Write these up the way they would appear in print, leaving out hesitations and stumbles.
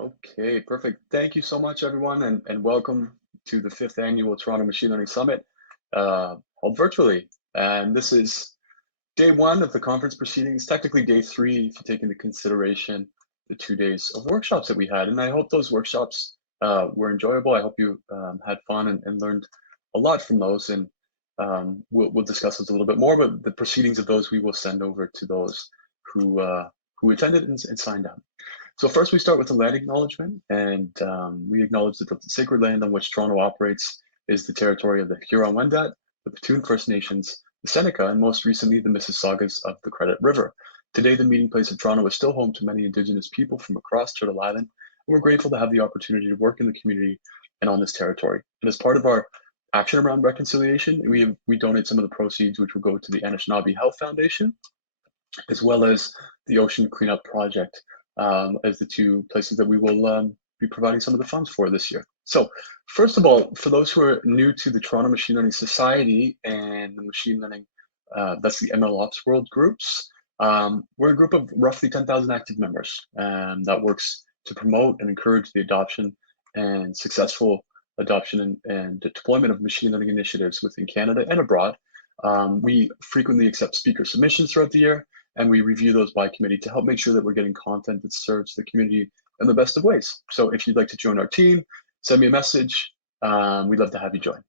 Okay, perfect. Thank you so much, everyone, and welcome to the fifth annual Toronto Machine Learning Summit, held virtually. And this is day one of the conference proceedings, technically day three, if you take into consideration the 2 days of workshops that we had. And I hope those workshops were enjoyable. I hope you had fun and learned a lot from those. And we'll discuss those a little bit more, but the proceedings of those we will send over to those who attended and signed up. So first we start with the land acknowledgement, and we acknowledge that the sacred land on which Toronto operates is the territory of the Huron-Wendat, the Petun First Nations, the Seneca, and most recently the Mississaugas of the Credit River. Today, the meeting place of Toronto is still home to many Indigenous people from across Turtle Island, and we're grateful to have the opportunity to work in the community and on this territory. And as part of our action around reconciliation, we donate some of the proceeds, which will go to the Anishinaabe Health Foundation, as well as the Ocean Cleanup Project, as the two places that we will be providing some of the funds for this year. So first of all, for those who are new to the Toronto Machine Learning Society and the machine learning, that's the MLOps world groups, we're a group of roughly 10,000 active members that works to promote and encourage the adoption and successful adoption and deployment of machine learning initiatives within Canada and abroad. We frequently accept speaker submissions throughout the year, and we review those by committee to help make sure that we're getting content that serves the community in the best of ways. So if you'd like to join our team, send me a message. We'd love to have you join.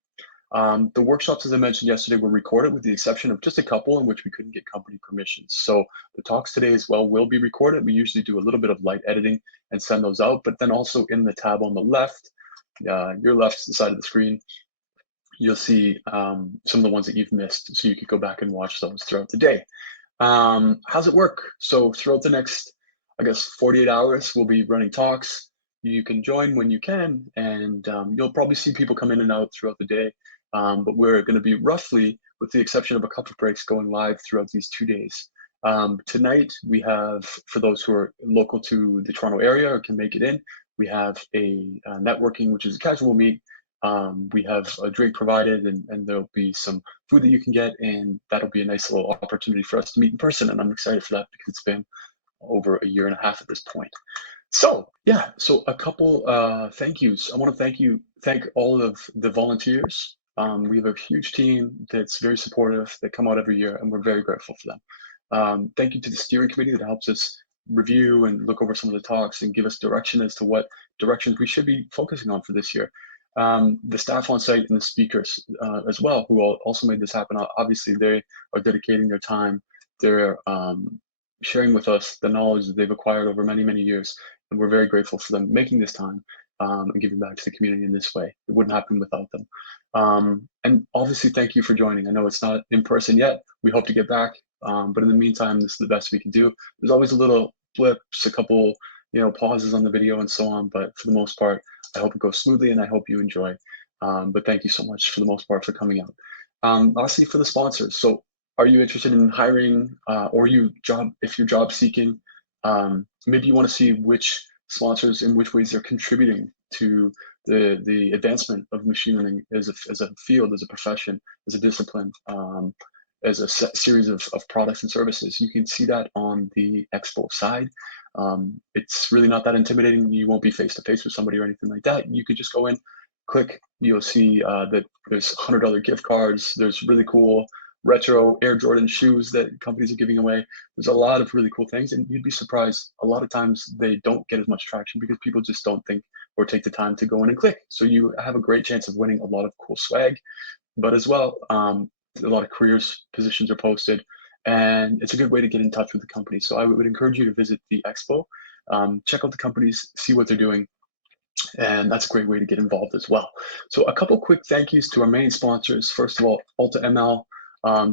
The workshops, as I mentioned yesterday, were recorded with the exception of just a couple in which we couldn't get company permissions. So the talks today as well will be recorded. We usually do a little bit of light editing and send those out, but then also in the tab on the left, your left side of the screen, you'll see some of the ones that you've missed, so you could go back and watch those throughout the day. How's it work? So throughout the next, I guess, 48 hours, we'll be running talks. You can join when you can, and you'll probably see people come in and out throughout the day. But we're going to be roughly, with the exception of a couple of breaks, going live throughout these 2 days. Tonight, we have, for those who are local to the Toronto area or can make it in, we have a networking, which is a casual meet. We have a drink provided, and there'll be some food that you can get, and that'll be a nice little opportunity for us to meet in person. And I'm excited for that because it's been over a year and a half at this point. So yeah, so a couple thank yous. I want to thank all of the volunteers. We have a huge team that's very supportive, that come out every year, and we're very grateful for them. Thank you to the steering committee that helps us review and look over some of the talks and give us direction as to what directions we should be focusing on for this year. The staff on site and the speakers as well, who also made this happen. Obviously, they are dedicating their time. They're sharing with us the knowledge that they've acquired over many, many years, and we're very grateful for them making this time and giving back to the community in this way. It wouldn't happen without them. And obviously, thank you for joining. I know it's not in person yet. We hope to get back, but in the meantime, this is the best we can do. There's always a little blips, a couple, pauses on the video and so on, but for the most part, I hope it goes smoothly and I hope you enjoy. But thank you so much for the most part for coming out. Lastly, for the sponsors. So are you interested in hiring or if you're job seeking, maybe you want to see which sponsors in which ways they're contributing to the advancement of machine learning as a field, as a profession, as a discipline, as a series of products and services. You can see that on the Expo side. It's really not that intimidating. You won't be face to face with somebody or anything like that. You could just go in, click, you'll see that there's $100 gift cards. There's really cool retro Air Jordan shoes that companies are giving away. There's a lot of really cool things, and you'd be surprised. A lot of times they don't get as much traction because people just don't think or take the time to go in and click. So you have a great chance of winning a lot of cool swag, but as well, a lot of careers positions are posted, and it's a good way to get in touch with the company. So I would encourage you to visit the Expo, check out the companies, see what they're doing, and that's a great way to get involved as well. So a couple quick thank yous to our main sponsors. First of all, AutoML.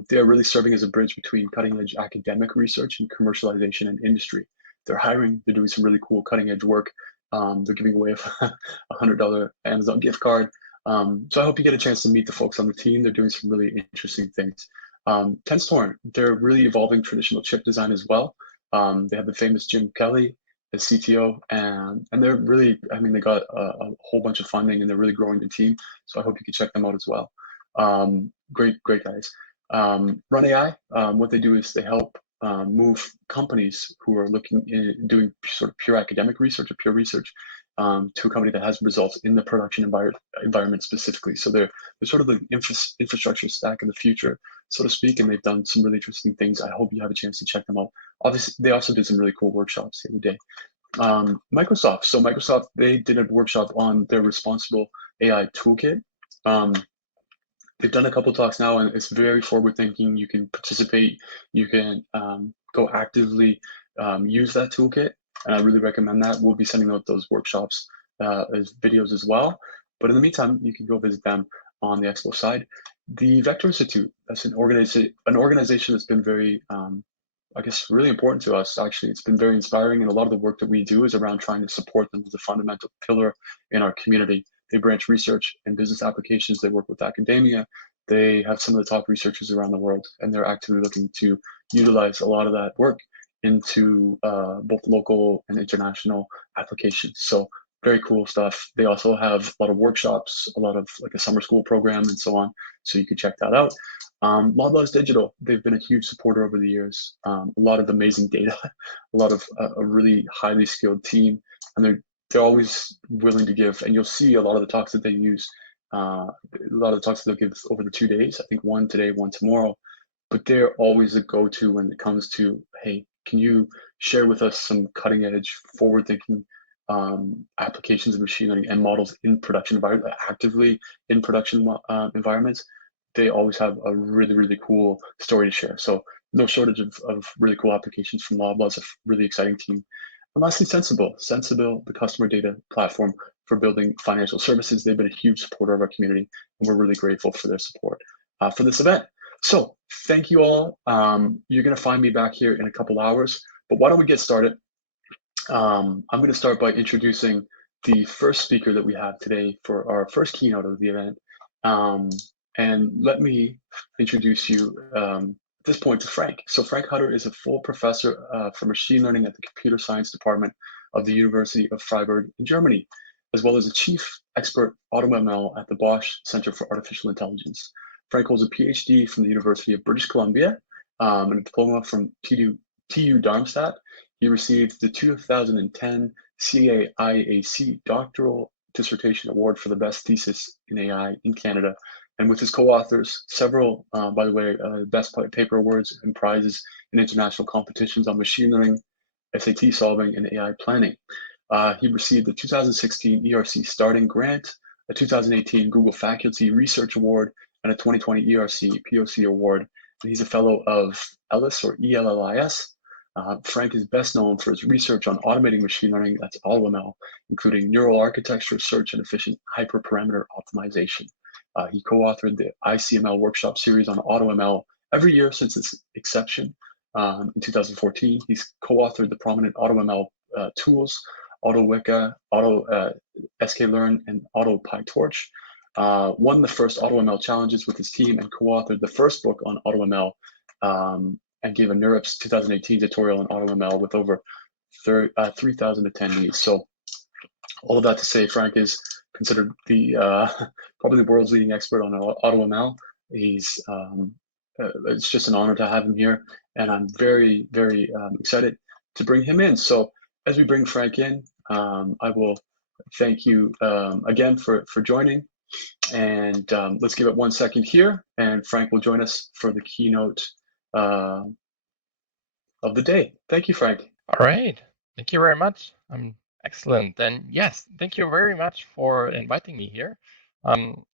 They're really serving as a bridge between cutting edge academic research and commercialization and industry. They're hiring, they're doing some really cool cutting edge work. They're giving away a $100 Amazon gift card. So I hope you get a chance to meet the folks on the team. They're doing some really interesting things. Tenstorn, they're really evolving traditional chip design as well. They have the famous Jim Kelly as CTO, and they're really, they got a whole bunch of funding and they're really growing the team. So I hope you can check them out as well. Great guys. Run AI, what they do is they help move companies who are looking in doing sort of pure academic research or pure research to a company that has results in the production environment specifically. So they're sort of the infrastructure stack of the future, so to speak, and they've done some really interesting things. I hope you have a chance to check them out. Obviously, they also did some really cool workshops the other day. Microsoft. So Microsoft, they did a workshop on their responsible AI toolkit. They've done a couple talks now, and it's very forward thinking. You can participate, you can go actively use that toolkit, and I really recommend that. We'll be sending out those workshops as videos as well. But in the meantime, you can go visit them on the Expo side. The Vector Institute, that's an organization that's been very, I guess, really important to us, actually. It's been very inspiring, and a lot of the work that we do is around trying to support them as a fundamental pillar in our community. They branch research and business applications. They work with academia. They have some of the top researchers around the world, and they're actively looking to utilize a lot of that work into both local and international applications. So very cool stuff. They also have a lot of workshops, a lot of like a summer school program and so on. So you can check that out. Loblaws Digital, they've been a huge supporter over the years. A lot of amazing data, a lot of a really highly skilled team, and they're always willing to give. And you'll see a lot of the talks that they use, a lot of the talks that they'll give over the 2 days. I think one today, one tomorrow. But they're always a go-to when it comes to, hey, can you share with us some cutting-edge, forward-thinking applications of machine learning and models in production environment, actively in production environments? They always have a really, really cool story to share. So no shortage of really cool applications from Loblaws, a really exciting team. And lastly, Sensible, the customer data platform for building financial services. They've been a huge supporter of our community, and we're really grateful for their support for this event. So thank you all. You're going to find me back here in a couple hours, but why don't we get started? I'm going to start by introducing the first speaker that we have today for our first keynote of the event. And let me introduce you at this point to Frank. So Frank Hutter is a full professor for machine learning at the Computer Science Department of the University of Freiburg in Germany, as well as a Chief Expert AutoML at the Bosch Center for Artificial Intelligence. Frank holds a PhD from the University of British Columbia and a diploma from TU Darmstadt. He received the 2010 CAIAC Doctoral Dissertation Award for the best thesis in AI in Canada. And with his co-authors, several, by the way, best paper awards and prizes in international competitions on machine learning, SAT solving, and AI planning. He received the 2016 ERC Starting Grant, a 2018 Google Faculty Research Award, and a 2020 ERC PoC Award. And he's a Fellow of ELLIS or ELLIS. Frank is best known for his research on automating machine learning, that's AutoML, including neural architecture, search, and efficient hyperparameter optimization. He co-authored the ICML workshop series on AutoML every year since its inception. In 2014, he's co-authored the prominent AutoML tools, Auto-WEKA, Auto-sklearn and Auto-PyTorch, won the first AutoML challenges with his team, and co-authored the first book on AutoML, and gave a NeurIPS 2018 tutorial on AutoML with over 3,000 attendees. So all of that to say, Frank is considered the probably the world's leading expert on AutoML. He's it's just an honor to have him here, and I'm very, very excited to bring him in. So as we bring Frank in, I will thank you again for joining, and let's give it 1 second here, and Frank will join us for the keynote of the day. Thank you, Frank. All right. Thank you very much. Excellent. And yes, thank you very much for inviting me here.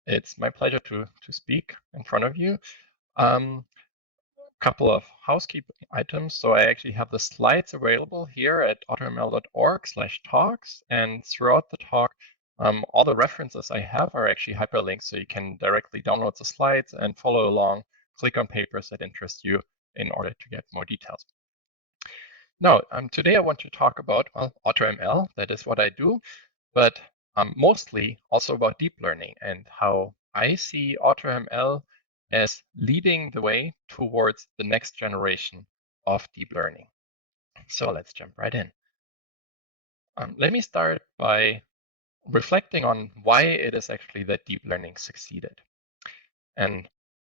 It's my pleasure to speak in front of you. Couple of housekeeping items. So I actually have the slides available here at automl.org/talks. And throughout the talk, all the references I have are actually hyperlinks, so you can directly download the slides and follow along, click on papers that interest you in order to get more details. Now, today I want to talk about AutoML. That is what I do, but mostly also about deep learning and how I see AutoML as leading the way towards the next generation of deep learning. So let's jump right in. Let me start by reflecting on why it is actually that deep learning succeeded. And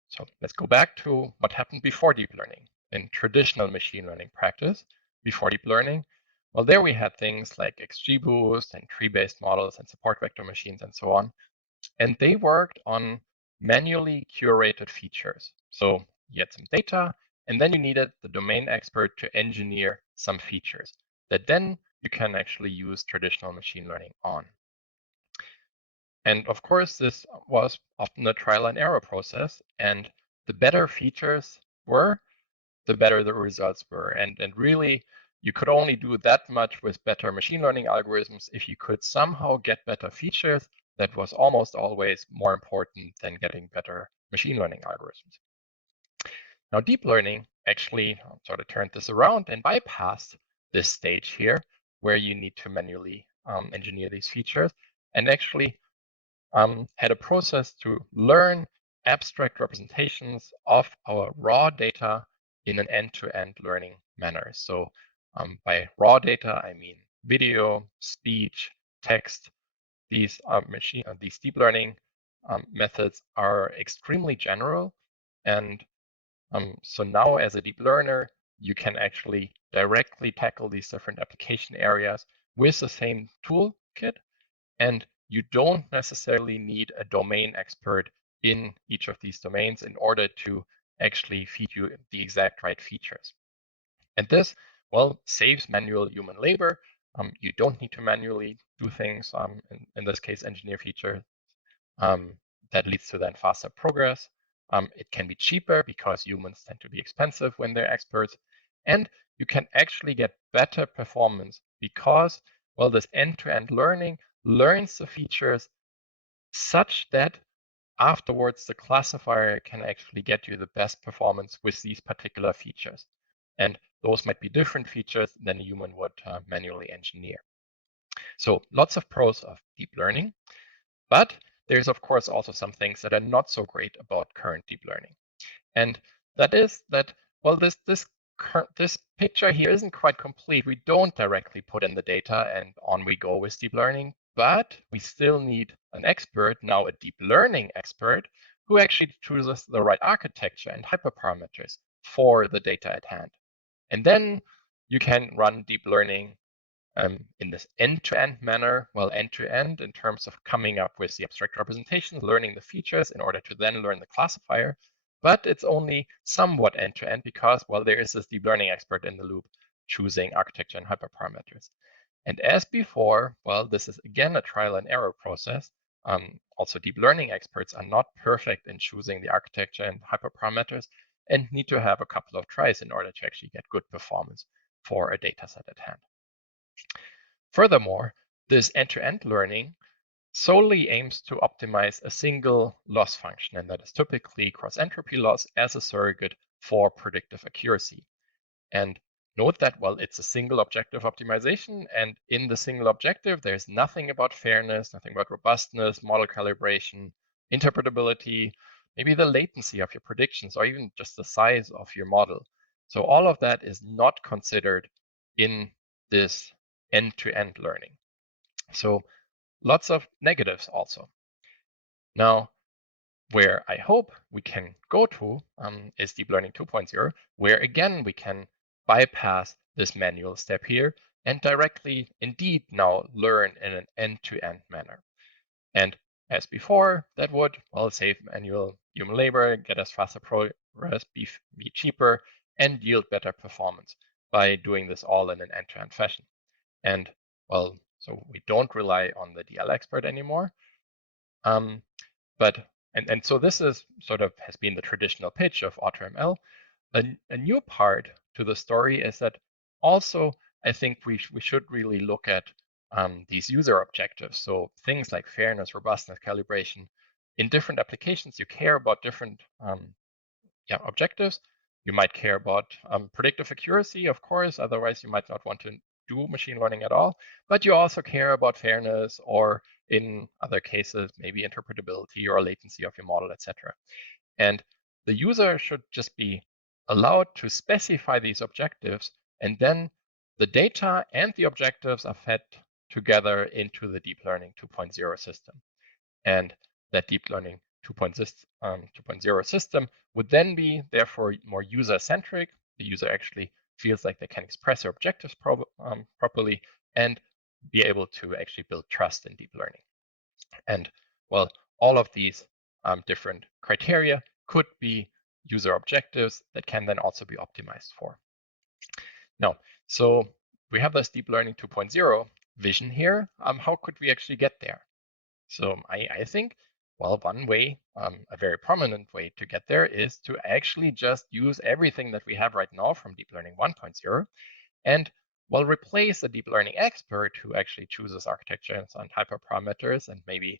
so let's go back to what happened before deep learning. in traditional machine learning practice before deep learning, well, there we had things like XGBoost and tree-based models and support vector machines and so on. And they worked on manually curated features. So you had some data, and then you needed the domain expert to engineer some features that then you can actually use traditional machine learning on. And of course, this was often a trial and error process. And the better features were, the better the results were. And really, you could only do that much with better machine learning algorithms if you could somehow get better features. That was almost always more important than getting better machine learning algorithms. Now, deep learning actually sort of turned this around and bypassed this stage here where you need to manually engineer these features and actually had a process to learn abstract representations of our raw data in an end-to-end learning manner. So by raw data, I mean video, speech, text. These deep learning methods are extremely general. And so now as a deep learner, you can actually directly tackle these different application areas with the same toolkit. And you don't necessarily need a domain expert in each of these domains in order to actually feed you the exact right features. And this, well, saves manual human labor. You don't need to manually do things, in this case, engineer features. That leads to then faster progress. It can be cheaper because humans tend to be expensive when they're experts. And you can actually get better performance because, well, this end-to-end learning learns the features such that afterwards the classifier can actually get you the best performance with these particular features. And those might be different features than a human would manually engineer. So lots of pros of deep learning, but there's of course also some things that are not so great about current deep learning. And that is that, well, this picture here isn't quite complete. We don't directly put in the data and on we go with deep learning, but we still need an expert, now a deep learning expert, who actually chooses the right architecture and hyperparameters for the data at hand. And then you can run deep learning in this end-to-end manner, well, end-to-end in terms of coming up with the abstract representations, learning the features in order to then learn the classifier. But it's only somewhat end-to-end because, well, there is this deep learning expert in the loop choosing architecture and hyperparameters. And as before, well, this is again a trial and error process. Also, deep learning experts are not perfect in choosing the architecture and hyperparameters and need to have a couple of tries in order to actually get good performance for a data set at hand. Furthermore, this end-to-end learning solely aims to optimize a single loss function, and that is typically cross-entropy loss as a surrogate for predictive accuracy. And note that, well, it's a single objective optimization, and in the single objective, there's nothing about fairness, nothing about robustness, model calibration, interpretability, maybe the latency of your predictions, or even just the size of your model. So all of that is not considered in this end-to-end learning. So lots of negatives also. Now, where I hope we can go to is Deep Learning 2.0, where again we can bypass this manual step here and directly indeed now learn in an end-to-end manner. And as before, that would, well, save manual human labor, get us faster progress, be cheaper, and yield better performance by doing this all in an end-to-end fashion. And well, so we don't rely on the DL expert anymore. And so this is sort of has been the traditional pitch of AutoML. A new part to the story is that also I think we should really look at these user objectives. So things like fairness, robustness, calibration. In different applications, you care about different objectives. You might care about predictive accuracy, of course, otherwise you might not want to do machine learning at all, but you also care about fairness, or in other cases, maybe interpretability or latency of your model, etc. And the user should just be allowed to specify these objectives, and then the data and the objectives are fed together into the Deep Learning 2.0 system. And that Deep Learning 2.0 system would then be therefore more user-centric, the user actually feels like they can express their objectives properly and be able to actually build trust in deep learning. And well, all of these different criteria could be user objectives that can then also be optimized for. Now, so we have this deep learning 2.0 vision here. How could we actually get there? So I think, well, one way, a very prominent way to get there is to actually just use everything that we have right now from deep learning 1.0 and, well, replace a deep learning expert who actually chooses architectures and hyperparameters and maybe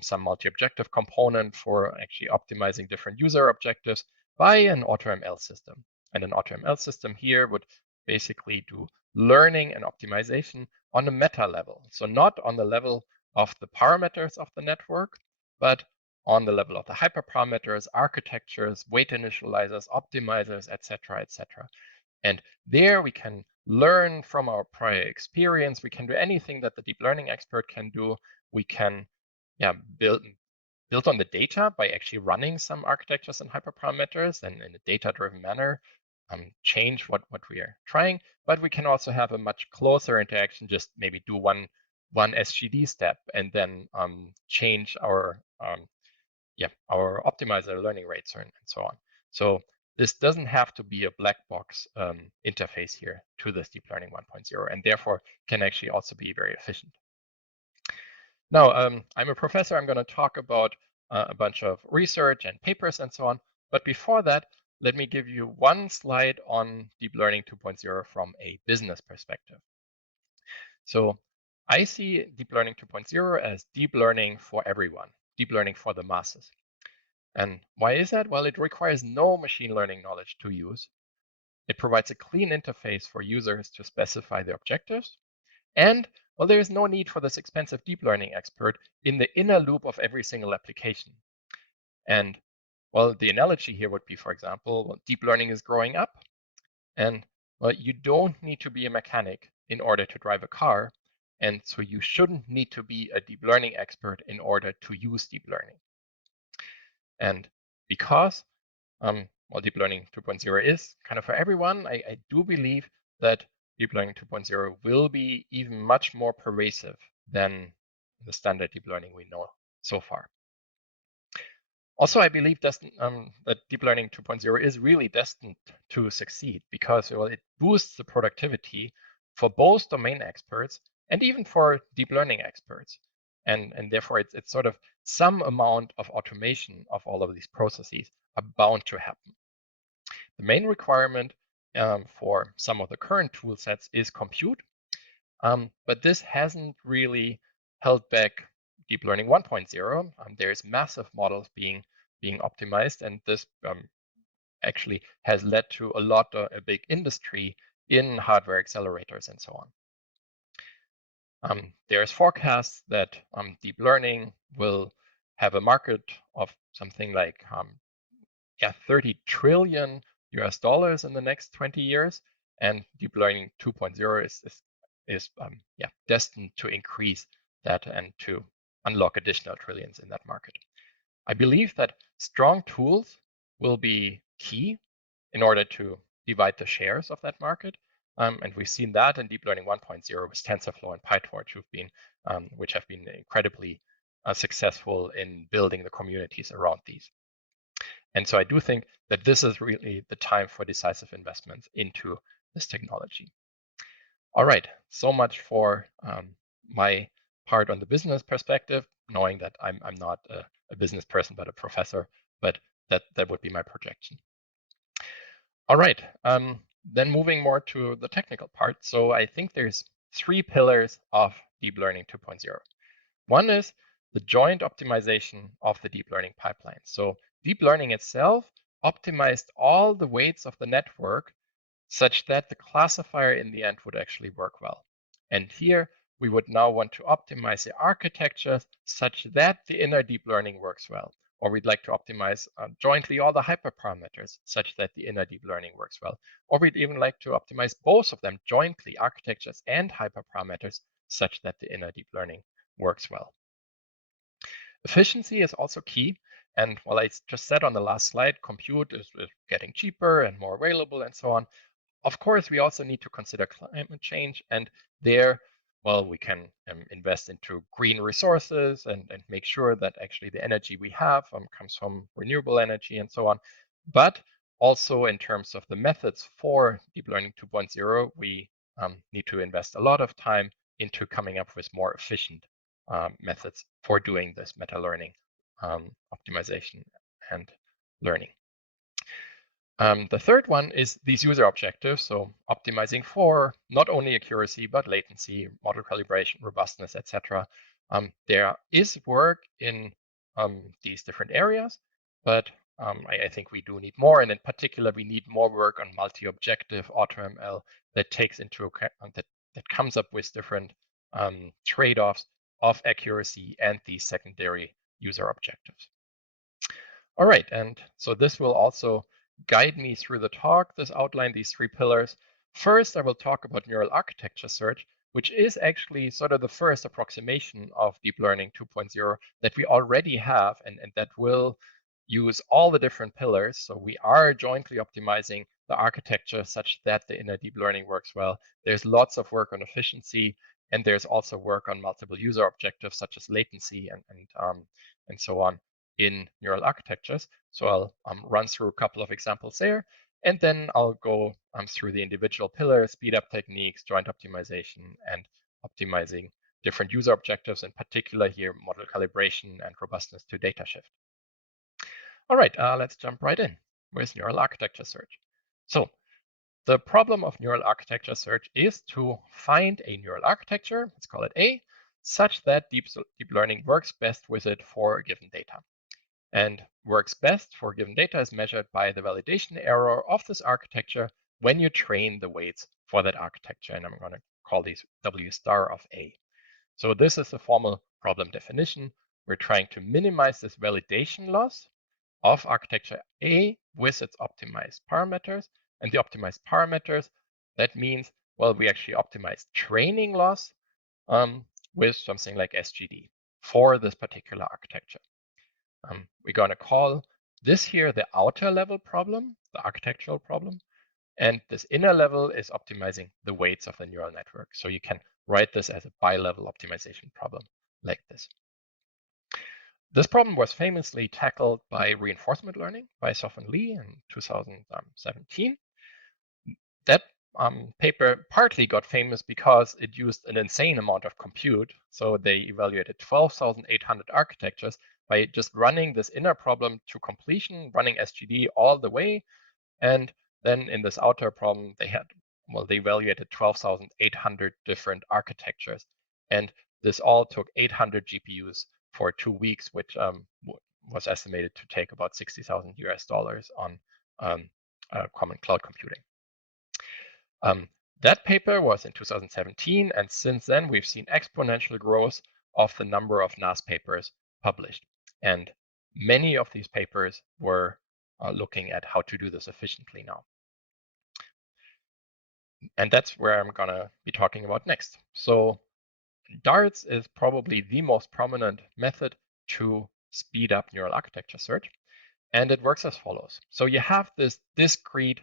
some multi-objective component for actually optimizing different user objectives by an AutoML system. And an AutoML system here would basically do learning and optimization on a meta level. So not on the level of the parameters of the network, but on the level of the hyperparameters, architectures, weight initializers, optimizers, etc., etc. And there we can learn from our prior experience. We can do anything that the deep learning expert can do. We can build on the data by actually running some architectures and hyperparameters and in a data-driven manner, change what we are trying. But we can also have a much closer interaction, just maybe do one SGD step and then change our optimizer learning rates and so on. So this doesn't have to be a black box interface here to this deep learning 1.0, and therefore can actually also be very efficient. Now, I'm a professor. I'm going to talk about a bunch of research and papers and so on. But before that, let me give you one slide on deep learning 2.0 from a business perspective. So I see deep learning 2.0 as deep learning for everyone, deep learning for the masses. And why is that? Well, it requires no machine learning knowledge to use. It provides a clean interface for users to specify their objectives. And, well, there is no need for this expensive deep learning expert in the inner loop of every single application. And, well, the analogy here would be, for example, well, deep learning is growing up. And, well, you don't need to be a mechanic in order to drive a car. And so you shouldn't need to be a deep learning expert in order to use deep learning. And because well, deep learning 2.0 is kind of for everyone, I do believe that deep learning 2.0 will be even much more pervasive than the standard deep learning we know so far. Also, I believe that deep learning 2.0 is really destined to succeed because, well, it boosts the productivity for both domain experts and even for deep learning experts. And therefore, it's sort of some amount of automation of all of these processes are bound to happen. The main requirement for some of the current tool sets is compute, but this hasn't really held back deep learning 1.0. There's massive models being optimized, and this actually has led to a big industry in hardware accelerators and so on. There's forecasts that deep learning will have a market of something like $30 trillion in the next 20 years, and deep learning 2.0 is destined to increase that and to unlock additional trillions in that market. I believe that strong tools will be key in order to divide the shares of that market. And we've seen that in deep learning 1.0 with TensorFlow and PyTorch, which have been incredibly successful in building the communities around these. And so I do think that this is really the time for decisive investments into this technology. All right, so much for my part on the business perspective, knowing that I'm not a business person, but a professor, but that would be my projection. All right, then moving more to the technical part. So I think there's 3 pillars of deep learning 2.0. One is the joint optimization of the deep learning pipeline. So deep learning itself optimized all the weights of the network such that the classifier in the end would actually work well. And here we would now want to optimize the architecture such that the inner deep learning works well. Or we'd like to optimize jointly all the hyperparameters such that the inner deep learning works well. Or we'd even like to optimize both of them jointly, architectures and hyperparameters, such that the inner deep learning works well. Efficiency is also key. And while I just said on the last slide, compute is getting cheaper and more available and so on. Of course, we also need to consider climate change, and there, well, we can invest into green resources and make sure that actually the energy we have comes from renewable energy and so on. But also in terms of the methods for deep learning 2.0, we need to invest a lot of time into coming up with more efficient methods for doing this meta learning optimization and learning. The third one is these user objectives, so optimizing for not only accuracy, but latency, model calibration, robustness, etc. There is work in these different areas, but I think we do need more, and in particular, we need more work on multi-objective AutoML that takes into account, that comes up with different trade-offs of accuracy and these secondary user objectives. All right, and so this will also guide me through the talk. This outline these three pillars. First, I will talk about neural architecture search, which is actually sort of the first approximation of deep learning 2.0 that we already have, and that will use all the different pillars. So we are jointly optimizing the architecture such that the inner deep learning works well. There's lots of work on efficiency, and there's also work on multiple user objectives such as latency and so on in neural architectures. So I'll run through a couple of examples there, and then I'll go through the individual pillars, speed up techniques, joint optimization, and optimizing different user objectives, in particular here, model calibration and robustness to data shift. All right, let's jump right in with neural architecture search. So the problem of neural architecture search is to find a neural architecture, let's call it A, such that deep learning works best with it for given data. And works best for given data is measured by the validation error of this architecture when you train the weights for that architecture. And I'm going to call these W star of A. So this is the formal problem definition. We're trying to minimize this validation loss of architecture A with its optimized parameters. And the optimized parameters, that means, well, we actually optimize training loss with something like SGD for this particular architecture. We're going to call this here the outer level problem, the architectural problem. And this inner level is optimizing the weights of the neural network. So you can write this as a bi-level optimization problem like this. This problem was famously tackled by reinforcement learning by Sof and Lee in 2017. That paper partly got famous because it used an insane amount of compute. So they evaluated 12,800 architectures by just running this inner problem to completion, running SGD all the way. And then in this outer problem, they evaluated 12,800 different architectures. And this all took 800 GPUs for 2 weeks, which was estimated to take about $60,000 US on common cloud computing. That paper was in 2017, and since then we've seen exponential growth of the number of NAS papers published. And many of these papers were looking at how to do this efficiently now. And that's where I'm going to be talking about next. So DARTS is probably the most prominent method to speed up neural architecture search. And it works as follows. So you have this discrete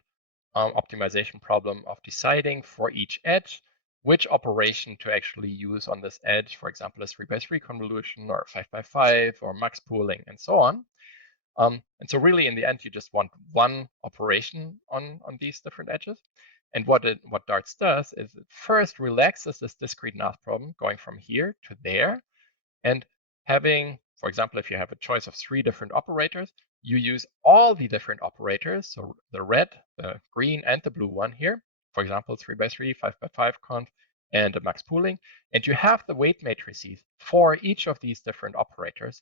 optimization problem of deciding for each edge which operation to actually use on this edge, for example, a 3x3 convolution or 5x5 or max pooling and so on. And so really in the end, you just want one operation on these different edges. And what DARTS does is it first relaxes this discrete NAS problem going from here to there. And having, for example, if you have a choice of 3 different operators, you use all the different operators, so the red, the green, and the blue one here, for example, 3x3, 5x5 conv, and a max pooling, and you have the weight matrices for each of these different operators.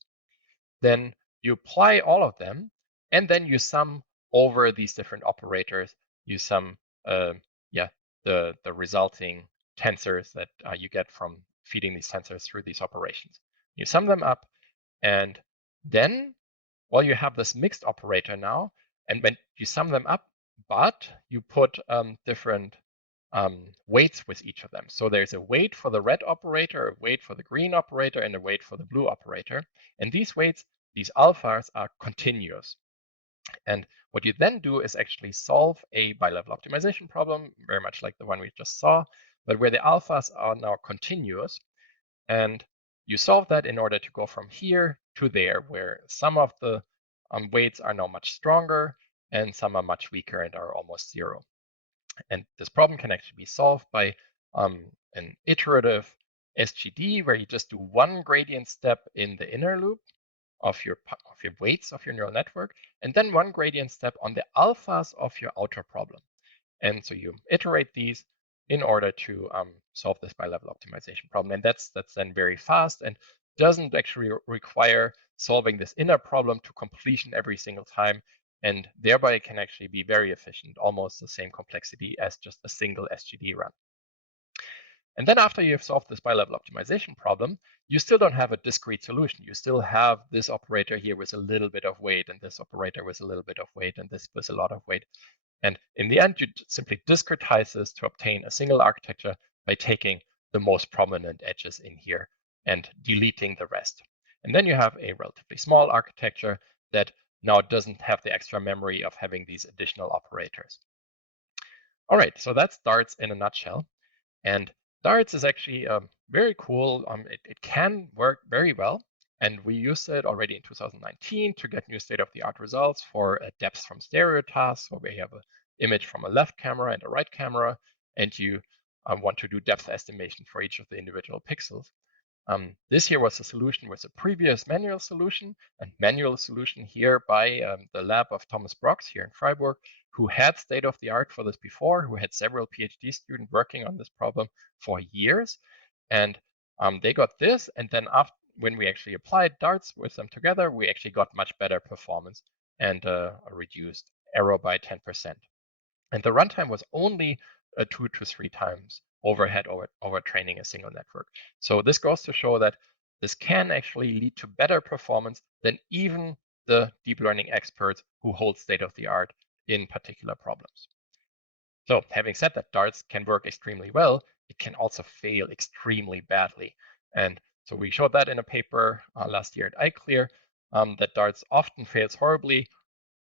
Then you apply all of them, and then you sum over these different operators. You sum, the resulting tensors that you get from feeding these tensors through these operations. You sum them up, and then, well, you have this mixed operator now, and when you sum them up, but you put different weights with each of them. So there's a weight for the red operator, a weight for the green operator, and a weight for the blue operator. And these weights these alphas are continuous. And what you then do is actually solve a bilevel optimization problem, very much like the one we just saw, but where the alphas are now continuous. And you solve that in order to go from here to there, where some of the weights are now much stronger and some are much weaker and are almost zero. And this problem can actually be solved by an iterative SGD, where you just do one gradient step in the inner loop of your weights of your neural network, and then one gradient step on the alphas of your outer problem. And so you iterate these in order to solve this bilevel optimization problem. And that's then very fast and doesn't actually require solving this inner problem to completion every single time, and thereby can actually be very efficient, almost the same complexity as just a single SGD run. And then after you have solved this bilevel optimization problem, you still don't have a discrete solution. You still have this operator here with a little bit of weight, and this operator with a little bit of weight, and this with a lot of weight. And in the end, you simply discretize this to obtain a single architecture by taking the most prominent edges in here and deleting the rest. And then you have a relatively small architecture that now doesn't have the extra memory of having these additional operators. All right, so that's darts in a nutshell. And darts is actually very cool. It can work very well. And we used it already in 2019 to get new state-of-the-art results for depth from stereo tasks, where we have an image from a left camera and a right camera, and you want to do depth estimation for each of the individual pixels. This here was a solution with a previous manual solution, and manual solution here by the lab of Thomas Brox here in Freiburg, who had state-of-the-art for this before, who had several PhD students working on this problem for years. And they got this, and then after, when we actually applied darts with them together, we actually got much better performance and a reduced error by 10%. And the runtime was only 2 to 3 times overhead over training a single network. So this goes to show that this can actually lead to better performance than even the deep learning experts who hold state-of-the-art in particular problems. So having said that darts can work extremely well, it can also fail extremely badly. And so we showed that in a paper last year at ICLear, that darts often fails horribly,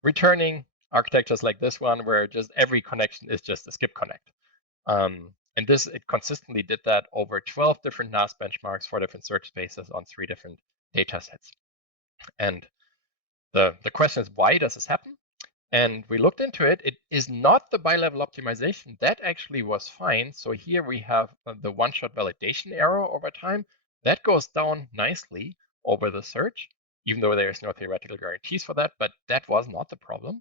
returning architectures like this one, where just every connection is just a skip connect. And this, it consistently did that over 12 different NAS benchmarks for different search spaces on 3 different data sets. And the question is, why does this happen? And we looked into it. It is not the bilevel optimization. That actually was fine. So here we have the one-shot validation error over time. That goes down nicely over the search, even though there's no theoretical guarantees for that, but that was not the problem.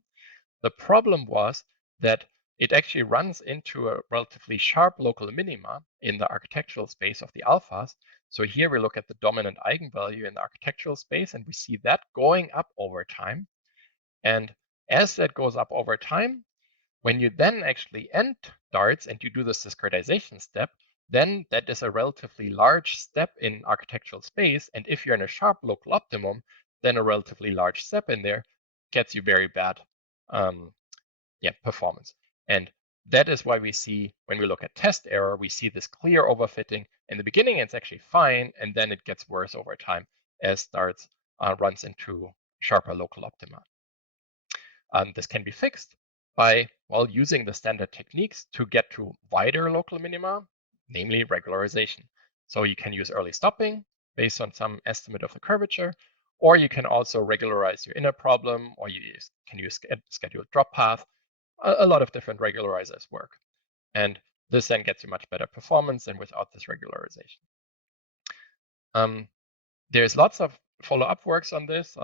The problem was that it actually runs into a relatively sharp local minima in the architectural space of the alphas. So here we look at the dominant eigenvalue in the architectural space, and we see that going up over time. And as that goes up over time, when you then actually end darts and you do this discretization step, then that is a relatively large step in architectural space. And if you're in a sharp local optimum, then a relatively large step in there gets you very bad performance. And that is why we see, when we look at test error, we see this clear overfitting. In the beginning, it's actually fine, and then it gets worse over time as darts runs into sharper local optima. This can be fixed by, well, using the standard techniques to get to wider local minima, namely regularization. So you can use early stopping based on some estimate of the curvature, or you can also regularize your inner problem, or you can use scheduled drop path. A lot of different regularizers work. And this then gets you much better performance than without this regularization. There's lots of follow-up works on this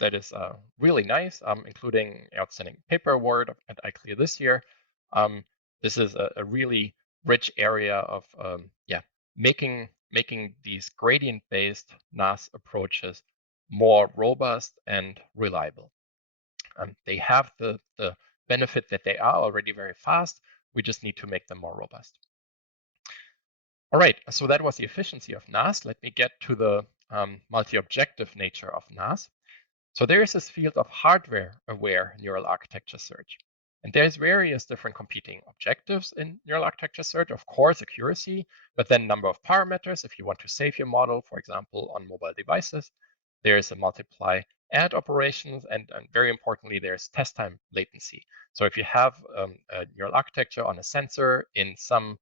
that is really nice, including outstanding paper award at ICLear this year. This is a really rich area of making these gradient-based NAS approaches more robust and reliable. They have the benefit that they are already very fast. We just need to make them more robust. All right, so that was the efficiency of NAS. Let me get to the multi-objective nature of NAS. So there is this field of hardware-aware neural architecture search. And there's various different competing objectives in neural architecture search. Of course, accuracy, but then number of parameters if you want to save your model, for example, on mobile devices. there's a multiply add operations, and very importantly, there's test time latency. So if you have a neural architecture on a sensor in some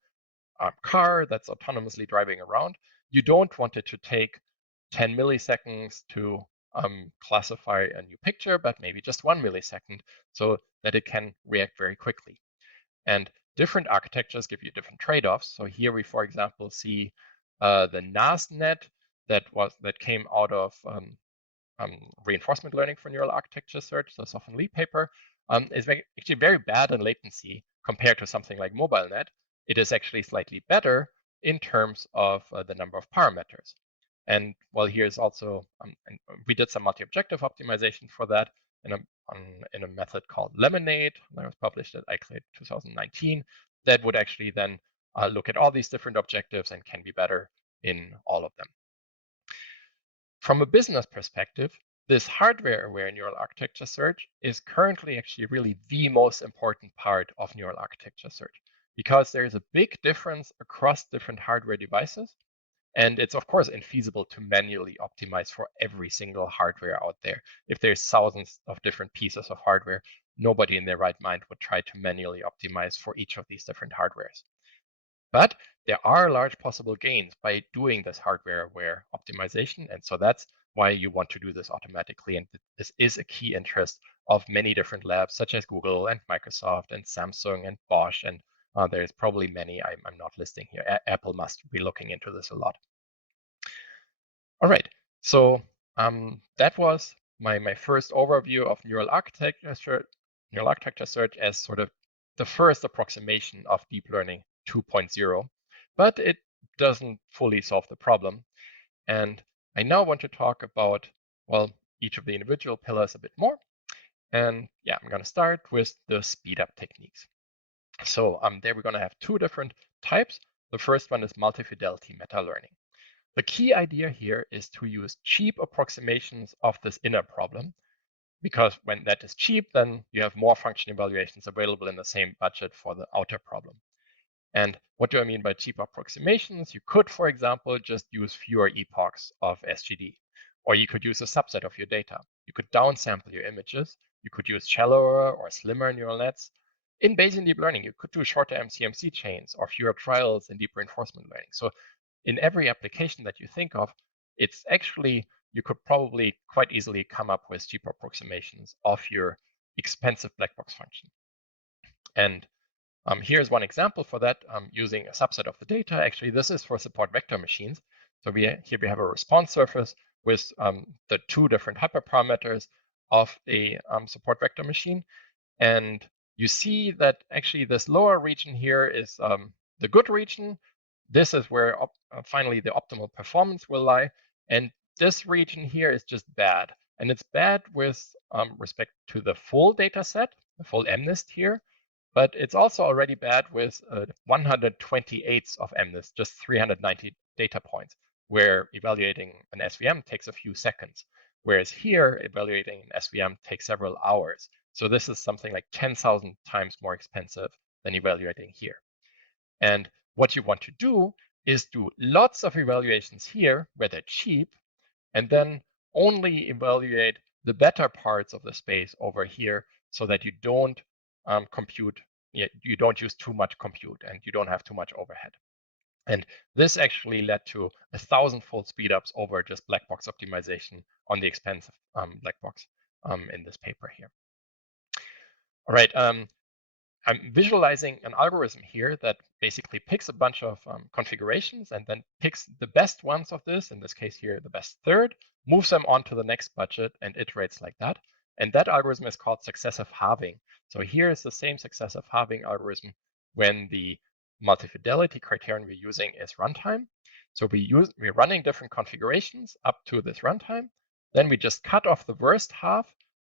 car that's autonomously driving around, you don't want it to take 10 milliseconds to classify a new picture, but maybe just 1 millisecond so that it can react very quickly. And different architectures give you different trade-offs. So here we, for example, see the NASNet that came out of reinforcement learning for neural architecture search, the Soffen Lee paper, is actually very bad in latency compared to something like MobileNet. It is actually slightly better in terms of the number of parameters. And well, here's also, and we did some multi-objective optimization for that in a method called Lemonade that was published at ICLAID 2019 that would actually then look at all these different objectives and can be better in all of them. From a business perspective, this hardware-aware neural architecture search is currently actually really the most important part of neural architecture search, because there is a big difference across different hardware devices. And it's, of course, infeasible to manually optimize for every single hardware out there. If there's thousands of different pieces of hardware, nobody in their right mind would try to manually optimize for each of these different hardwares. But there are large possible gains by doing this hardware-aware optimization. And so that's why you want to do this automatically. And this is a key interest of many different labs, such as Google and Microsoft and Samsung and Bosch. And there's probably many I'm not listing here. Apple must be looking into this a lot. All right, so that was my first overview of neural architecture search as sort of the first approximation of deep learning 2.0, but it doesn't fully solve the problem. And I now want to talk about, well, each of the individual pillars a bit more. And yeah, I'm going to start with the speed up techniques. So there we're going to have two different types. The first one is multi-fidelity meta-learning. The key idea here is to use cheap approximations of this inner problem, because when that is cheap, then you have more function evaluations available in the same budget for the outer problem. And what do I mean by cheap approximations? You could, for example, just use fewer epochs of SGD, or you could use a subset of your data. You could downsample your images. You could use shallower or slimmer neural nets. In Bayesian deep learning, you could do shorter MCMC chains or fewer trials in deep reinforcement learning. So in every application that you think of, it's actually, you could probably quite easily come up with cheap approximations of your expensive black box function. And here's one example for that using a subset of the data. Actually, this is for support vector machines. So here we have a response surface with the two different hyperparameters of a support vector machine. And you see that actually this lower region here is the good region. This is where finally the optimal performance will lie. And this region here is just bad. And it's bad with respect to the full data set, the full MNIST here. But it's also already bad with 128ths of MNIST, just 390 data points, where evaluating an SVM takes a few seconds. Whereas here, evaluating an SVM takes several hours. So this is something like 10,000 times more expensive than evaluating here. And what you want to do is do lots of evaluations here where they're cheap, and then only evaluate the better parts of the space over here so that you don't you don't use too much compute and you don't have too much overhead. And this actually led to 1,000-fold speedups over just black box optimization on the expensive black box in this paper here. All right, I'm visualizing an algorithm here that basically picks a bunch of configurations and then picks the best ones of this, in this case here, the best third, moves them on to the next budget and iterates like that. And that algorithm is called successive halving. So here is the same successive halving algorithm when the multi-fidelity criterion we're using is runtime. So we're running different configurations up to this runtime. Then we just cut off the worst half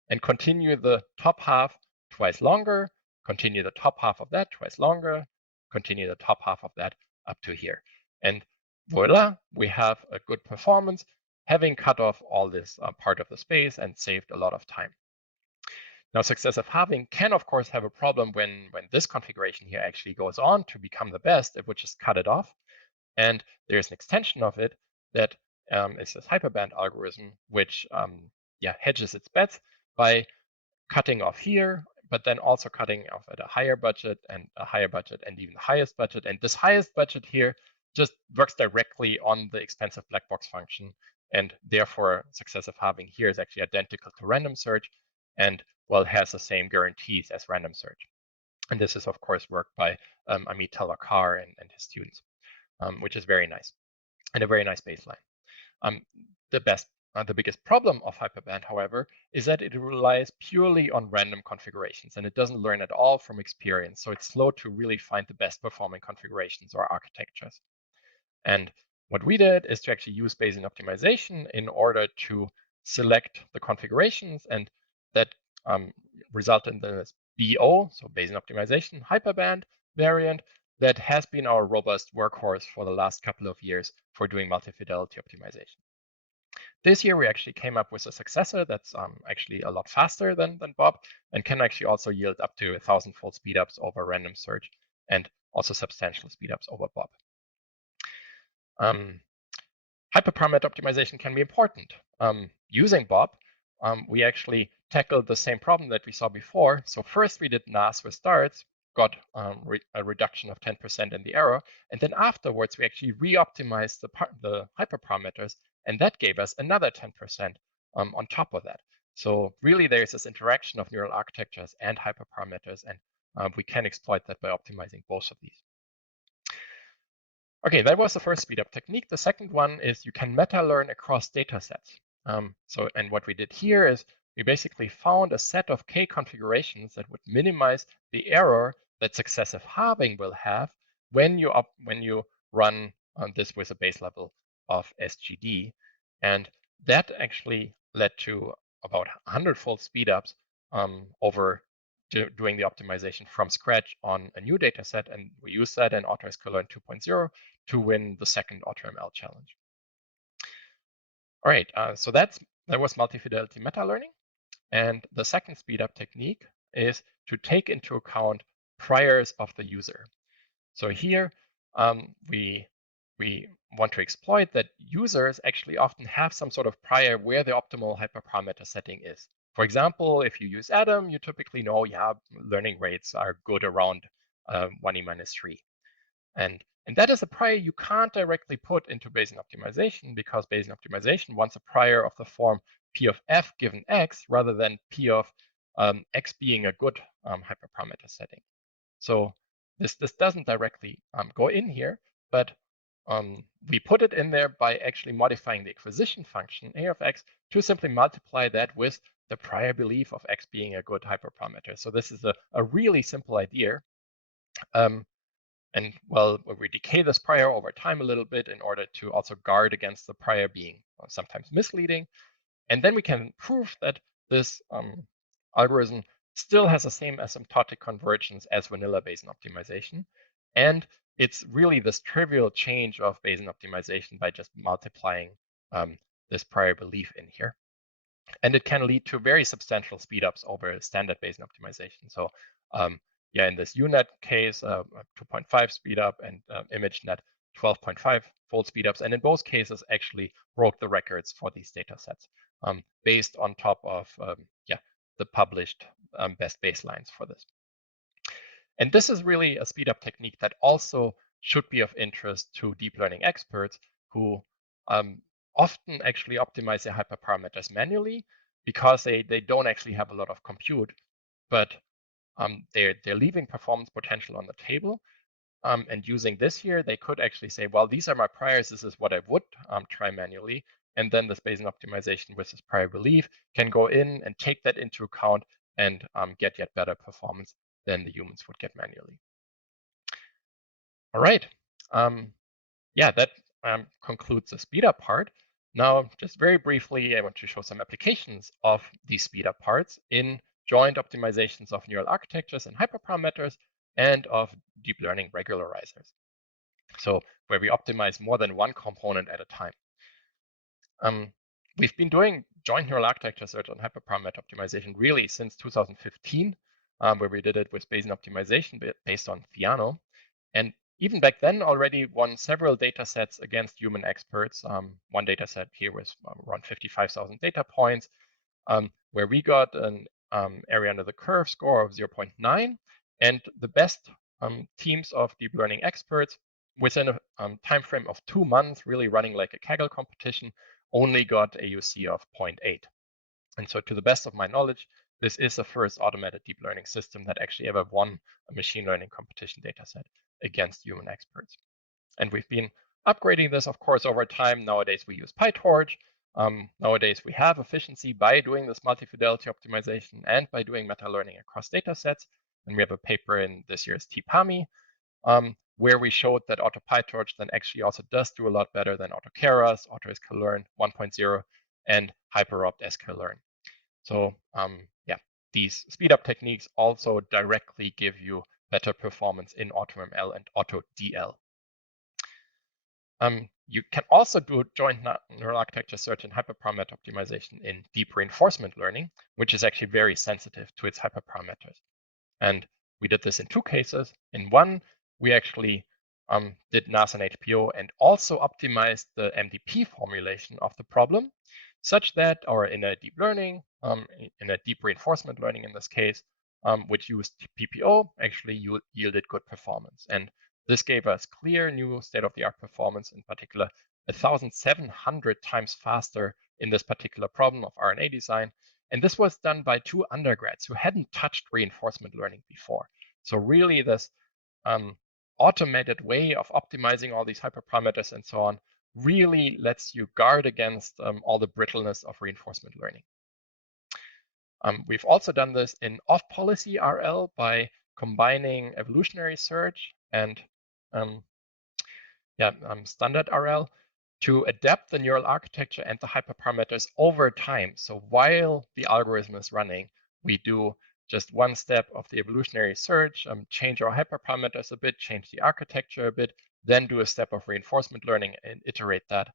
and continue the top half twice longer, continue the top half of that twice longer, continue the top half of that up to here. And voila, we have a good performance, having cut off all this part of the space and saved a lot of time. Now, successive halving can, of course, have a problem when this configuration here actually goes on to become the best. It would just cut it off. And there's an extension of it that is this hyperband algorithm, which hedges its bets by cutting off here, but then also cutting off at a higher budget and even the highest budget. And this highest budget here just works directly on the expensive black box function. And therefore, successive halving here is actually identical to random search and, well, has the same guarantees as random search. And this is, of course, work by Amit Talwalkar and his students, which is very nice and a very nice baseline. The biggest problem of hyperband, however, is that it relies purely on random configurations, and it doesn't learn at all from experience. So it's slow to really find the best performing configurations or architectures. And what we did is to actually use Bayesian optimization in order to select the configurations, and that resulted in this BO, so Bayesian optimization hyperband variant, that has been our robust workhorse for the last couple of years for doing multi-fidelity optimization. This year, we actually came up with a successor that's actually a lot faster than Bob and can actually also yield up to 1,000-fold speedups over random search and also substantial speedups over Bob. Hyperparameter optimization can be important. Using Bob, we actually tackled the same problem that we saw before. So first we did NAS with starts, got a reduction of 10% in the error. And then afterwards, we actually re-optimized the hyperparameters, and that gave us another 10% on top of that. So really, there's this interaction of neural architectures and hyperparameters, and we can exploit that by optimizing both of these. Okay, that was the first speedup technique. The second one is you can meta-learn across data sets. And what we did here is we basically found a set of K configurations that would minimize the error that successive halving will have when you run this with a base level of SGD. And that actually led to about 100-fold speedups over doing the optimization from scratch on a new data set. And we use that in Auto-sklearn 2.0 to win the second AutoML challenge. All right, so that was multi-fidelity meta-learning. And the second speedup technique is to take into account priors of the user. So here we want to exploit that users actually often have some sort of prior where the optimal hyperparameter setting is. For example, if you use Adam, you typically know, learning rates are good around 1e-3. And that is a prior you can't directly put into Bayesian optimization, because Bayesian optimization wants a prior of the form P of f given x rather than P of x being a good hyperparameter setting. So this doesn't directly go in here, but we put it in there by actually modifying the acquisition function a of x to simply multiply that with the prior belief of x being a good hyperparameter. So this is a really simple idea. And well, we decay this prior over time a little bit in order to also guard against the prior being sometimes misleading. And then we can prove that this algorithm still has the same asymptotic convergence as vanilla Bayesian optimization. And it's really this trivial change of Bayesian optimization by just multiplying this prior belief in here. And it can lead to very substantial speedups over standard Bayesian optimization. So in this UNet case, 2.5 speedup, and ImageNet 12.5-fold speedups. And in both cases, actually broke the records for these data sets based on top of the published best baselines for this. And this is really a speedup technique that also should be of interest to deep learning experts who often actually optimize their hyperparameters manually because they don't actually have a lot of compute, but they're leaving performance potential on the table. And using this here, they could actually say, well, these are my priors. This is what I would try manually. And then this Bayesian optimization with this prior belief can go in and take that into account and get yet better performance than the humans would get manually. All right. That concludes the speedup part. Now, just very briefly, I want to show some applications of these speedup parts in joint optimizations of neural architectures and hyperparameters and of deep learning regularizers. So where we optimize more than one component at a time. We've been doing joint neural architecture search on hyperparameter optimization really since 2015, where we did it with Bayesian optimization based on Theano. And even back then already won several data sets against human experts. One data set here was around 55,000 data points, where we got an area under the curve score of 0.9, and the best teams of deep learning experts within a time frame of 2 months, really running like a Kaggle competition, only got AUC of 0.8. And so to the best of my knowledge, this is the first automated deep learning system that actually ever won a machine learning competition dataset against human experts. And we've been upgrading this, of course, over time. Nowadays, we use PyTorch. Nowadays, we have efficiency by doing this multi-fidelity optimization and by doing meta-learning across datasets. And we have a paper in this year's TPAMI where we showed that Auto-PyTorch then actually also does do a lot better than Auto-Keras, Auto-sklearn 1.0, and hyperopt-sklearn. So yeah, these speed-up techniques also directly give you better performance in AutoML and AutoDL. You can also do joint neural architecture search and hyperparameter optimization in deep reinforcement learning, which is actually very sensitive to its hyperparameters. And we did this in 2 cases. In one, we actually did NAS and HPO and also optimized the MDP formulation of the problem, such that our in a deep learning, in a deep reinforcement learning in this case, which used PPO, actually yielded good performance. And this gave us clear new state-of-the-art performance, in particular 1,700 times faster in this particular problem of RNA design. And this was done by 2 undergrads who hadn't touched reinforcement learning before. So really this automated way of optimizing all these hyperparameters and so on really lets you guard against all the brittleness of reinforcement learning. We've also done this in off-policy RL by combining evolutionary search and standard RL to adapt the neural architecture and the hyperparameters over time. So while the algorithm is running, we do just one step of the evolutionary search, change our hyperparameters a bit, change the architecture a bit, then do a step of reinforcement learning and iterate that.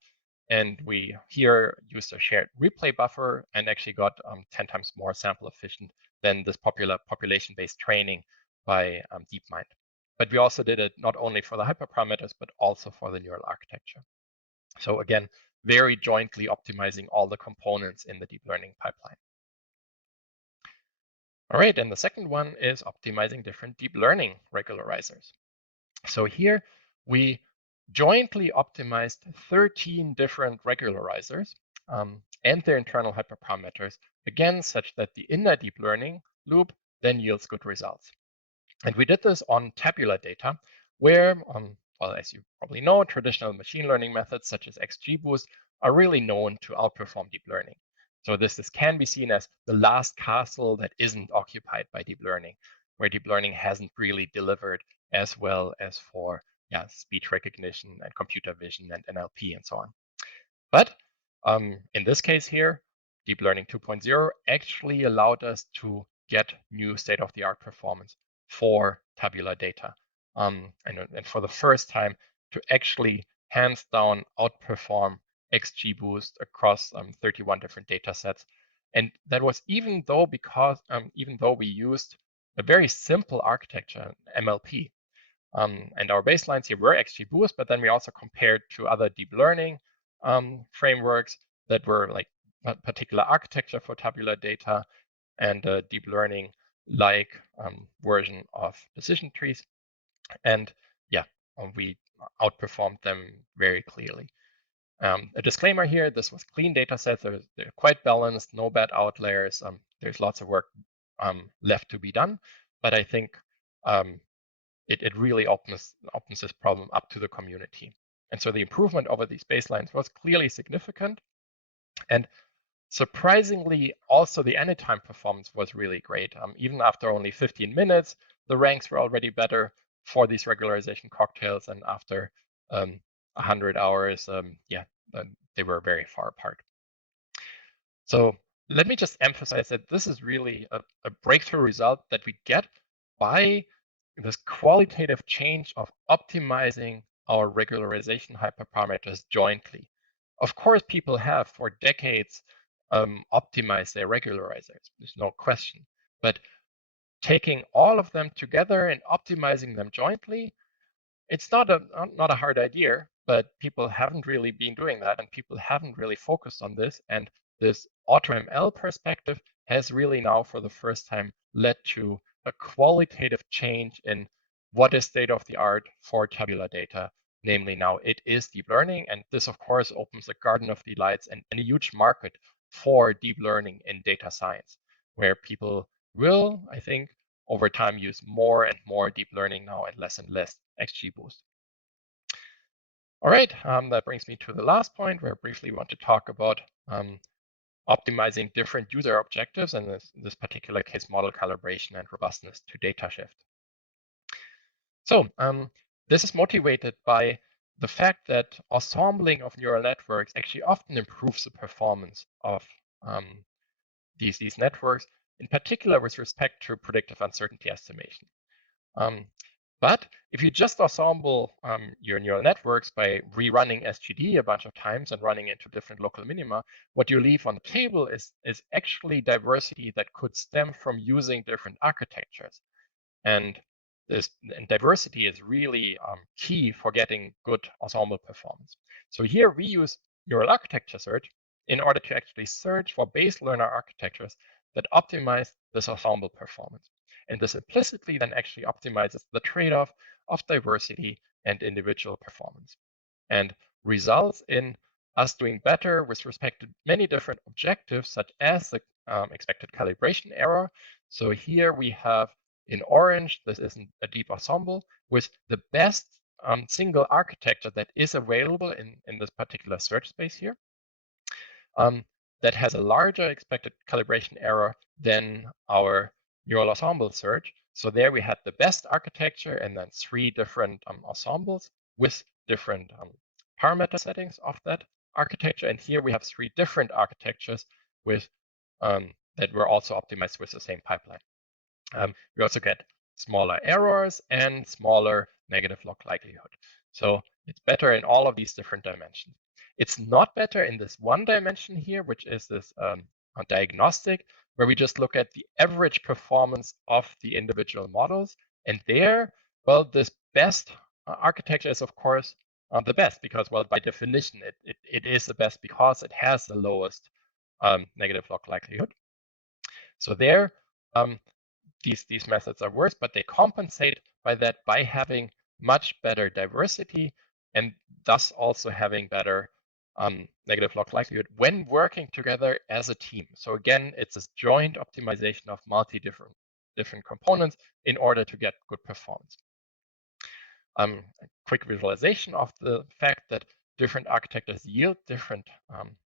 And we here used a shared replay buffer and actually got 10 times more sample efficient than this popular population-based training by DeepMind. But we also did it not only for the hyperparameters, but also for the neural architecture. So again, very jointly optimizing all the components in the deep learning pipeline. All right, and the second one is optimizing different deep learning regularizers. So here we jointly optimized 13 different regularizers and their internal hyperparameters, again, such that the inner deep learning loop then yields good results. And we did this on tabular data, where, well, as you probably know, traditional machine learning methods such as XGBoost are really known to outperform deep learning. So this can be seen as the last castle that isn't occupied by deep learning, where deep learning hasn't really delivered as well as for speech recognition and computer vision and NLP and so on. But in this case here, Deep Learning 2.0 actually allowed us to get new state-of-the-art performance for tabular data. And for the first time to actually hands down outperform XGBoost across 31 different data sets. And that was even though we used a very simple architecture, MLP. And our baselines here were XGBoost, but then we also compared to other deep learning frameworks that were like a particular architecture for tabular data and a deep learning like version of decision trees. And we outperformed them very clearly. A disclaimer here, this was clean data sets. They're quite balanced, no bad outliers. There's lots of work left to be done, but I think it really opens this problem up to the community. And so the improvement over these baselines was clearly significant. And surprisingly, also the anytime performance was really great. Even after only 15 minutes, the ranks were already better for these regularization cocktails. And after 100 hours, they were very far apart. So let me just emphasize that this is really a breakthrough result that we get by this qualitative change of optimizing our regularization hyperparameters jointly. Of course, people have for decades optimized their regularizers, there's no question. But taking all of them together and optimizing them jointly it's not a hard idea, but people haven't really been doing that, and people haven't really focused on this. And this AutoML perspective has really now, for the first time, led to a qualitative change in what is state of the art for tabular data. Namely, now it is deep learning, and this, of course, opens a garden of delights and a huge market for deep learning in data science, where people will, I think, over time use more and more deep learning now and less XGBoost. All right, that brings me to the last point where I briefly want to talk about optimizing different user objectives, and in this particular case, model calibration and robustness to data shift. So this is motivated by the fact that assembling of neural networks actually often improves the performance of these networks, in particular with respect to predictive uncertainty estimation. But if you just assemble your neural networks by rerunning SGD a bunch of times and running into different local minima, what you leave on the table is actually diversity that could stem from using different architectures. And diversity is really key for getting good ensemble performance. So here we use neural architecture search in order to actually search for base learner architectures that optimize this ensemble performance. And this implicitly then actually optimizes the trade-off of diversity and individual performance, and results in us doing better with respect to many different objectives, such as the expected calibration error. So here we have in orange, this is a deep ensemble with the best single architecture that is available in this particular search space here. That has a larger expected calibration error than our neural ensemble search. So there we had the best architecture and then 3 different ensembles with different parameter settings of that architecture. And here we have 3 different architectures with that were also optimized with the same pipeline. We also get smaller errors and smaller negative log likelihood. So it's better in all of these different dimensions. It's not better in this one dimension here, which is this diagnostic, where we just look at the average performance of the individual models. And there, well, this best architecture is, of course, the best because, well, by definition, it is the best because it has the lowest negative log likelihood. So there, these methods are worse, but they compensate by that by having much better diversity and thus also having better negative log likelihood when working together as a team. So again, it's a joint optimization of different components in order to get good performance. A quick visualization of the fact that different architectures yield different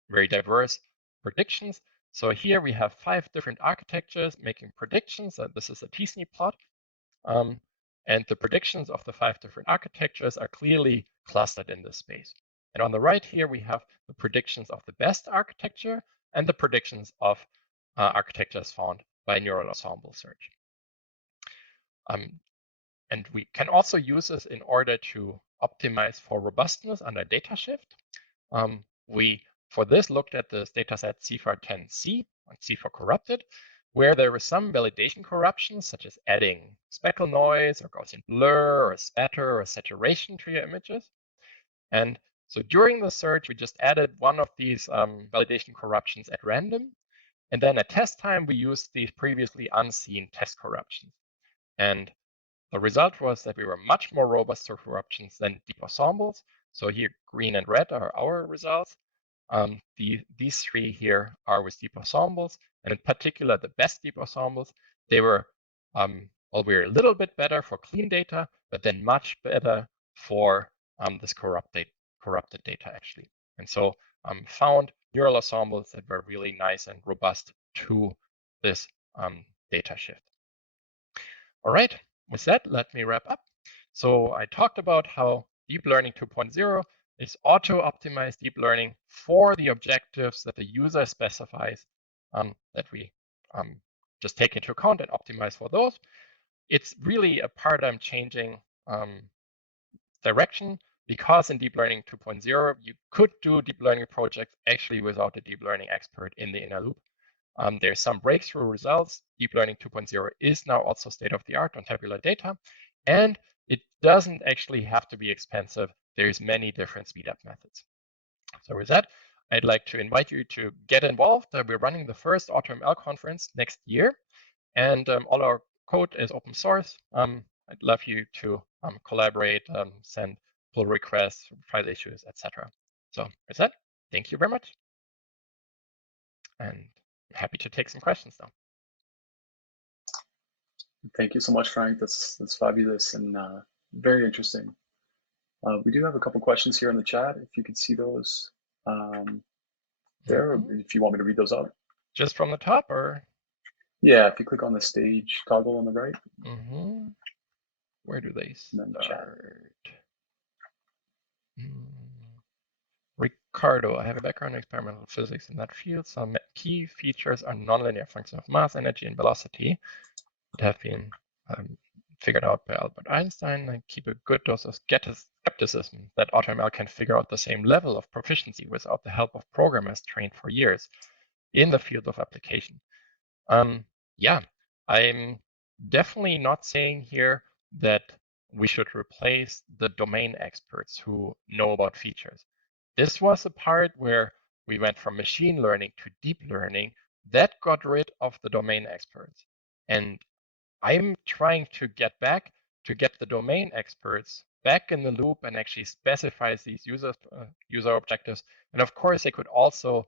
very diverse predictions. So here we have 5 different architectures making predictions, and this is a t-SNE plot. And the predictions of the 5 different architectures are clearly clustered in this space. And on the right here, we have the predictions of the best architecture and the predictions of architectures found by neural ensemble search. And we can also use this in order to optimize for robustness under data shift. We, for this, looked at this dataset CFAR10C, and C for corrupted, where there was some validation corruptions, such as adding speckle noise or Gaussian blur or spatter or saturation to your images. And so during the search, we just added one of these validation corruptions at random. And then at test time, we used these previously unseen test corruptions. And the result was that we were much more robust to corruptions than deep ensembles. So here, green and red are our results. These 3 here are with deep ensembles, and in particular, the best deep ensembles. They were, well, we were a little bit better for clean data, but then much better for this corrupted data, actually. And so found neural ensembles that were really nice and robust to this data shift. All right, with that, let me wrap up. So I talked about how Deep Learning 2.0 is auto-optimized deep learning for the objectives that the user specifies that we just take into account and optimize for those. It's really a paradigm-changing direction because in Deep Learning 2.0, you could do deep learning projects actually without a deep learning expert in the inner loop. There's some breakthrough results. Deep Learning 2.0 is now also state-of-the-art on tabular data. And it doesn't actually have to be expensive. There's many different speed-up methods. So with that, I'd like to invite you to get involved. We're running the first AutoML conference next year, and all our code is open source. I'd love you to collaborate, send pull requests, file issues, etc. So with that, thank you very much. And I'm happy to take some questions now. Thank you so much, Frank. That's fabulous and very interesting. We do have a couple questions here in the chat. If you could see those there, if you want me to read those out. Just from the top, or? Yeah, if you click on the stage toggle on the right. Where do they start? Ricardo, I have a background in experimental physics in that field. Some key features are nonlinear functions of mass, energy, and velocity that have been figured out by Albert Einstein. I keep a good dose of skepticism that AutoML can figure out the same level of proficiency without the help of programmers trained for years in the field of application. Yeah, I'm definitely not saying here that we should replace the domain experts who know about features. This was a part where we went from machine learning to deep learning that got rid of the domain experts. And I'm trying to get back to get the domain experts back in the loop and actually specify these user objectives. And of course, they could also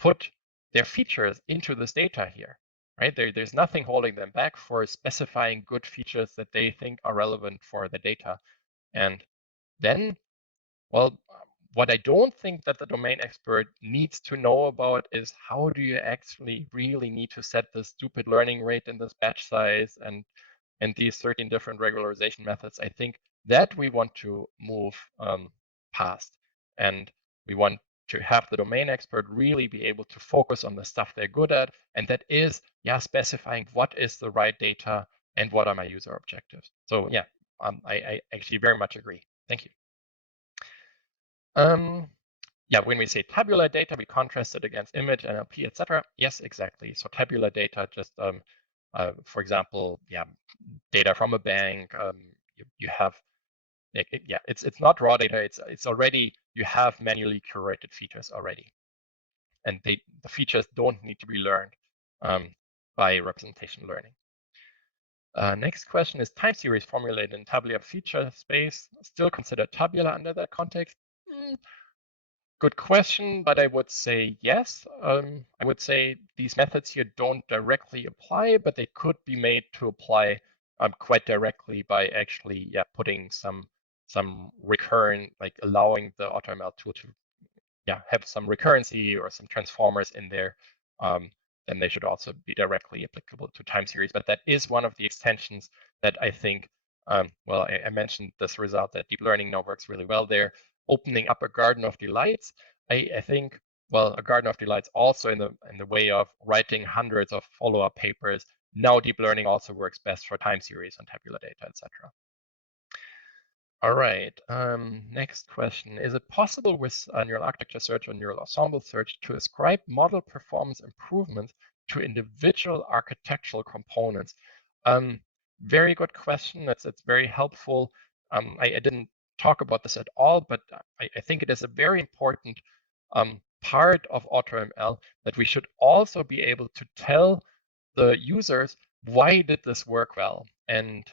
put their features into this data here, right? There's nothing holding them back for specifying good features that they think are relevant for the data. And then, well, what I don't think that the domain expert needs to know about is how do you actually really need to set the stupid learning rate and this batch size and these 13 different regularization methods. I think that we want to move past, and we want to have the domain expert really be able to focus on the stuff they're good at, and that is, yeah, specifying what is the right data and what are my user objectives. So yeah, I actually very much agree. Thank you. Yeah, when we say tabular data, we contrast it against image, NLP, etc. Yes, exactly. So tabular data, just for example, yeah, data from a bank. You have, yeah, it's not raw data. It's already, you have manually curated features already, and the features don't need to be learned by representation learning. Next question is time series formulated in tabular feature space still considered tabular under that context? Good question, but I would say yes. I would say these methods here don't directly apply, but they could be made to apply quite directly by actually, yeah, putting some recurrent, like allowing the AutoML tool to, yeah, have some recurrency or some transformers in there. Then they should also be directly applicable to time series. But that is one of the extensions that I think, well, I mentioned this result that deep learning now works really well there. Opening up a garden of delights, I think, well, a garden of delights also in the way of writing hundreds of follow-up papers. Now deep learning also works best for time series on tabular data, etc. All right, next question. Is it possible with neural architecture search or neural ensemble search to ascribe model performance improvements to individual architectural components? Very good question. It's very helpful. I didn't talk about this at all, but I think it is a very important part of AutoML that we should also be able to tell the users why did this work well. And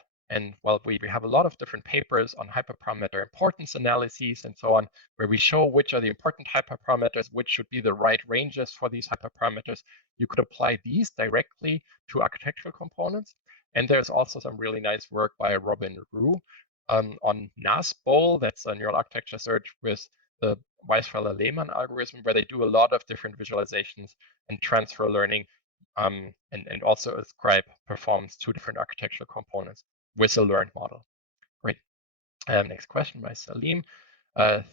well, we have a lot of different papers on hyperparameter importance analyses and so on, where we show which are the important hyperparameters, which should be the right ranges for these hyperparameters. You could apply these directly to architectural components. And there's also some really nice work by Robin Rue on NASBOL, that's a neural architecture search with the Weisfeller-Lehmann algorithm, where they do a lot of different visualizations and transfer learning and also ascribe performance to different architectural components with a learned model. Great. Next question by Salim.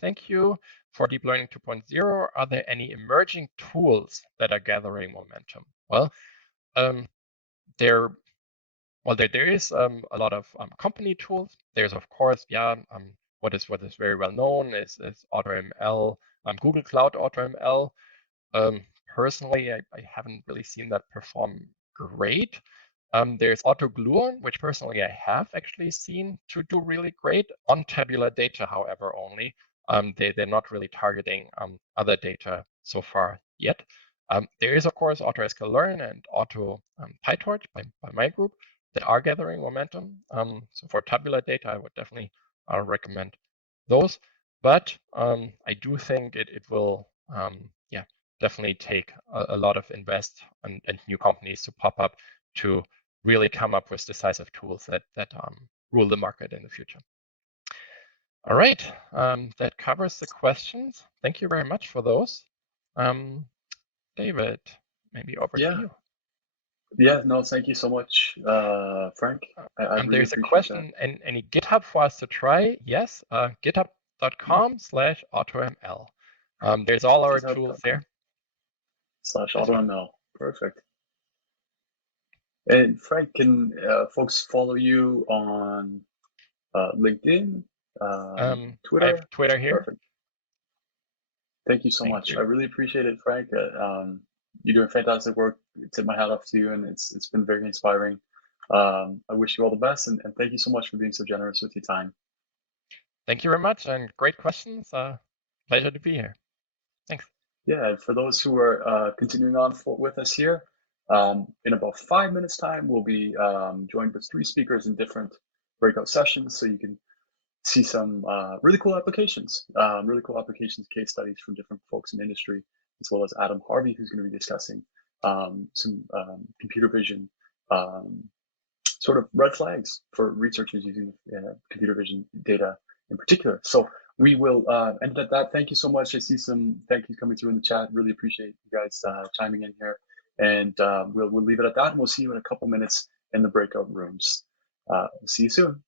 Thank you. For Deep Learning 2.0, are there any emerging tools that are gathering momentum? Well, there is a lot of company tools. There's, of course, yeah, what is very well known is AutoML, Google Cloud AutoML. Personally, I haven't really seen that perform great. There's Auto-sklearn, which personally I have actually seen to do really great on tabular data, however, only. They're not really targeting other data so far yet. There is, of course, Auto-sklearn and Auto-PyTorch by my group that are gathering momentum. So for tabular data, I would definitely recommend those. But I do think it will, definitely take a lot of invest and new companies to pop up to really come up with decisive tools that rule the market in the future. All right, that covers the questions. Thank you very much for those. David, maybe over to you. Yeah, no, thank you so much, Frank. I really there's a appreciate question, any GitHub for us to try? Yes, github.com/automl. There's all our tools there. /AutoML, perfect. And Frank, can folks follow you on LinkedIn, Twitter? I have Twitter here. Perfect. Thank you so much. I really appreciate it, Frank. You're doing fantastic work. Tip my hat off to you, and it's been very inspiring. I wish you all the best, and thank you so much for being so generous with your time. Thank you very much, and great questions. Pleasure to be here. Thanks. Yeah, and for those who are continuing on with us here, in about 5 minutes time, we'll be joined with 3 speakers in different breakout sessions, so you can see some really cool applications, case studies from different folks in industry, as well as Adam Harvey, who's going to be discussing some computer vision sort of red flags for researchers using computer vision data in particular. So we will end at that. Thank you so much. I see some thank yous coming through in the chat. Really appreciate you guys chiming in here. And we'll leave it at that, and we'll see you in a couple minutes in the breakout rooms. See you soon.